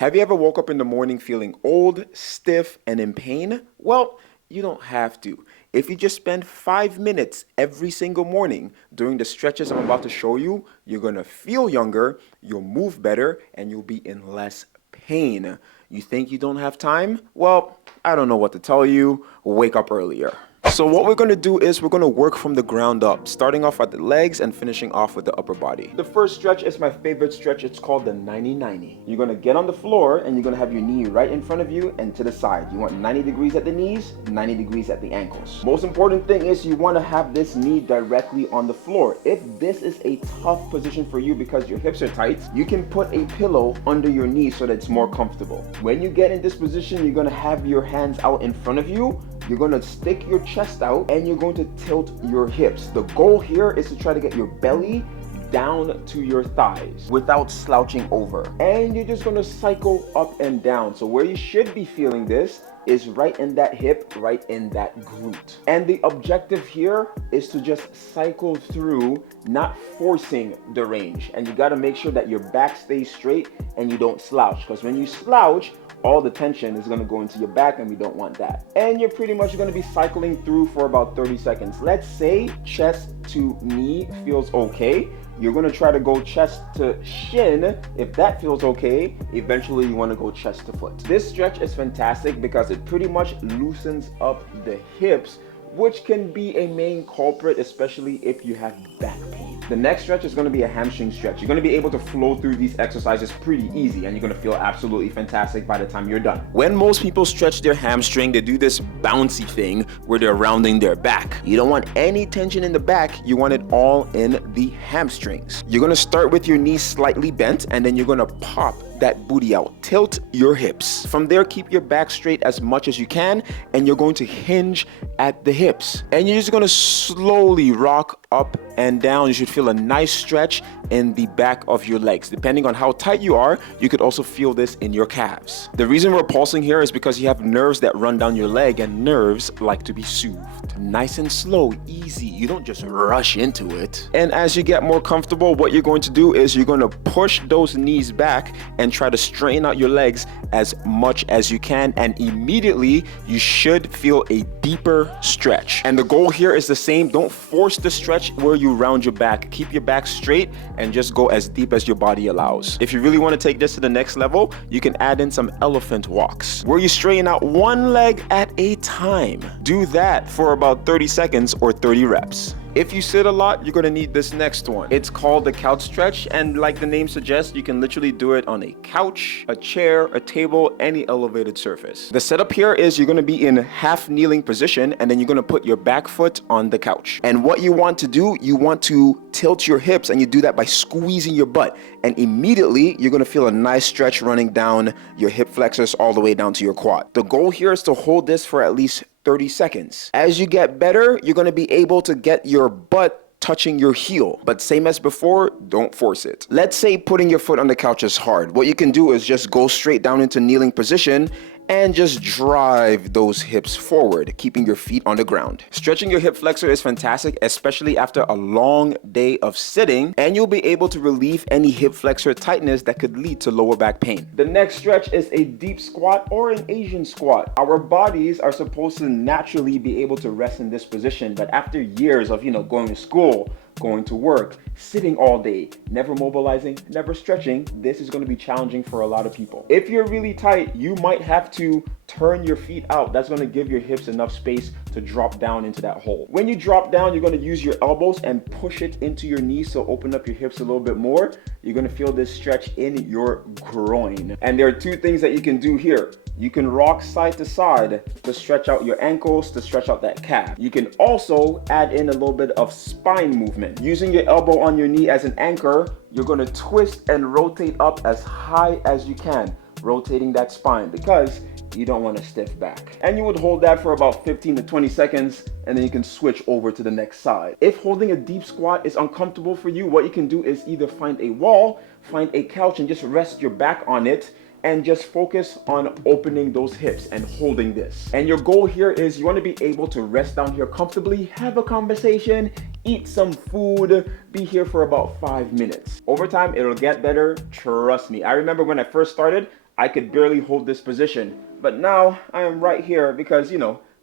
Have you ever woke up in the morning feeling old, stiff, and in pain? Well, you don't have to. If you just spend 5 minutes every single morning doing the stretches I'm about to show you, you're gonna feel younger, you'll move better, and you'll be in less pain. You think you don't have time? Well, I don't know what to tell you. Wake up earlier. So what we're going to do is we're going to work from the ground up, starting off at the legs and finishing off with the upper body. The first stretch is my favorite stretch. It's called the 90-90. You're going to get on the floor and you're going to have your knee right in front of you and to the side. You want 90 degrees at the knees, 90 degrees at the ankles. Most important thing is you want to have this knee directly on the floor. If this is a tough position for you because your hips are tight, you can put a pillow under your knee so that it's more comfortable. When you get in this position, you're going to have your hands out in front of you. You're going to stick your chest out and you're going to tilt your hips. The goal here is to try to get your belly down to your thighs without slouching over. And you're just going to cycle up and down. So where you should be feeling this is right in that hip, right in that glute. And the objective here is to just cycle through, not forcing the range. And you got to make sure that your back stays straight and you don't slouch, because when you slouch, all the tension is going to go into your back and we don't want that. And you're pretty much going to be cycling through for about 30 seconds. Let's say chest to knee feels okay. You're going to try to go chest to shin. If that feels okay, eventually you want to go chest to foot. This stretch is fantastic because it pretty much loosens up the hips, which can be a main culprit, especially if you have back pain. The next stretch is going to be a hamstring stretch. You're going to be able to flow through these exercises pretty easy and you're going to feel absolutely fantastic by the time you're done. When most people stretch their hamstring, they do this bouncy thing where they're rounding their back. You don't want any tension in the back. You want it all in the hamstrings. You're going to start with your knees slightly bent and then you're going to pop that booty out. Tilt your hips. From there, keep your back straight as much as you can and you're going to hinge at the hips. And you're just going to slowly rock up and down. You should feel a nice stretch in the back of your legs. Depending on how tight you are, you could also feel this in your calves. The reason we're pulsing here is because you have nerves that run down your leg and nerves like to be soothed. Nice and slow, easy. You don't just rush into it. And as you get more comfortable, what you're going to do is you're going to push those knees back and try to straighten out your legs as much as you can, and immediately you should feel a deeper stretch. And the goal here is the same. Don't force the stretch where you round your back. Keep your back straight and just go as deep as your body allows. If you really want to take this to the next level, you can add in some elephant walks where you straighten out one leg at a time. Do that for about 30 seconds or 30 reps. If you sit a lot, you're gonna need this next one. It's called the couch stretch, and like the name suggests, you can literally do it on a couch, a chair, a table, any elevated surface. The setup here is you're gonna be in half kneeling position, and then you're gonna put your back foot on the couch. And what you want to do, you want to tilt your hips, and you do that by squeezing your butt. And immediately, you're gonna feel a nice stretch running down your hip flexors all the way down to your quad. The goal here is to hold this for at least 30 seconds. As you get better, you're going to be able to get your butt touching your heel, but same as before, don't force it. Let's say putting your foot on the couch is hard. What you can do is just go straight down into kneeling position and just drive those hips forward, keeping your feet on the ground. Stretching your hip flexor is fantastic, especially after a long day of sitting, and you'll be able to relieve any hip flexor tightness that could lead to lower back pain. The next stretch is a deep squat or an Asian squat. Our bodies are supposed to naturally be able to rest in this position, but after years of, going to school, going to work, sitting all day, never mobilizing, never stretching, this is going to be challenging for a lot of people. If you're really tight, you might have to turn your feet out. That's going to give your hips enough space to drop down into that hole. When you drop down, you're going to use your elbows and push it into your knees, so open up your hips a little bit more. You're going to feel this stretch in your groin. And there are two things that you can do here. You can rock side to side to stretch out your ankles, to stretch out that calf. You can also add in a little bit of spine movement. Using your elbow on your knee as an anchor, you're going to twist and rotate up as high as you can, rotating that spine because you don't want a stiff back. And you would hold that for about 15 to 20 seconds and then you can switch over to the next side. If holding a deep squat is uncomfortable for you, what you can do is either find a wall, find a couch and just rest your back on it and just focus on opening those hips and holding this. And your goal here is you want to be able to rest down here comfortably, have a conversation, eat some food, be here for about 5 minutes. Over time, it'll get better, trust me. I remember when I first started, I could barely hold this position, but now I am right here because,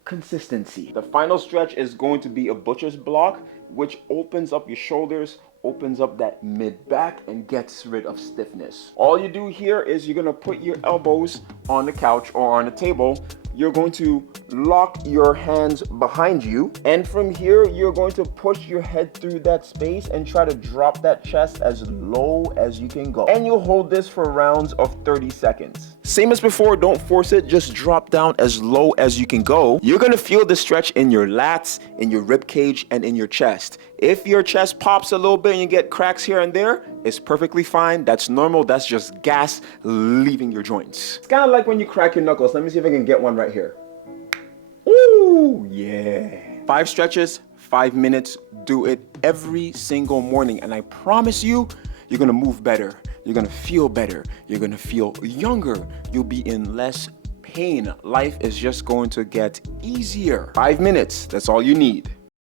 consistency. The final stretch is going to be a butcher's block, which opens up your shoulders, opens up that mid back, and gets rid of stiffness. All you do here is you're gonna put your elbows on the couch or on the table. You're going to lock your hands behind you, and from here you're going to push your head through that space and try to drop that chest as low as you can go. And you hold this for rounds of 30 seconds. Same as before, don't force it, just drop down as low as you can go. You're gonna feel the stretch in your lats, in your rib cage, and in your chest. If your chest pops a little bit and you get cracks here and there, it's perfectly fine. That's normal. That's just gas leaving your joints. It's kind of like when you crack your knuckles. Let me see if I can get one right here. Ooh, yeah. 5 stretches, 5 minutes. Do it every single morning. And I promise you, you're gonna move better. You're gonna feel better. You're gonna feel younger. You'll be in less pain. Life is just going to get easier. 5 minutes, that's all you need.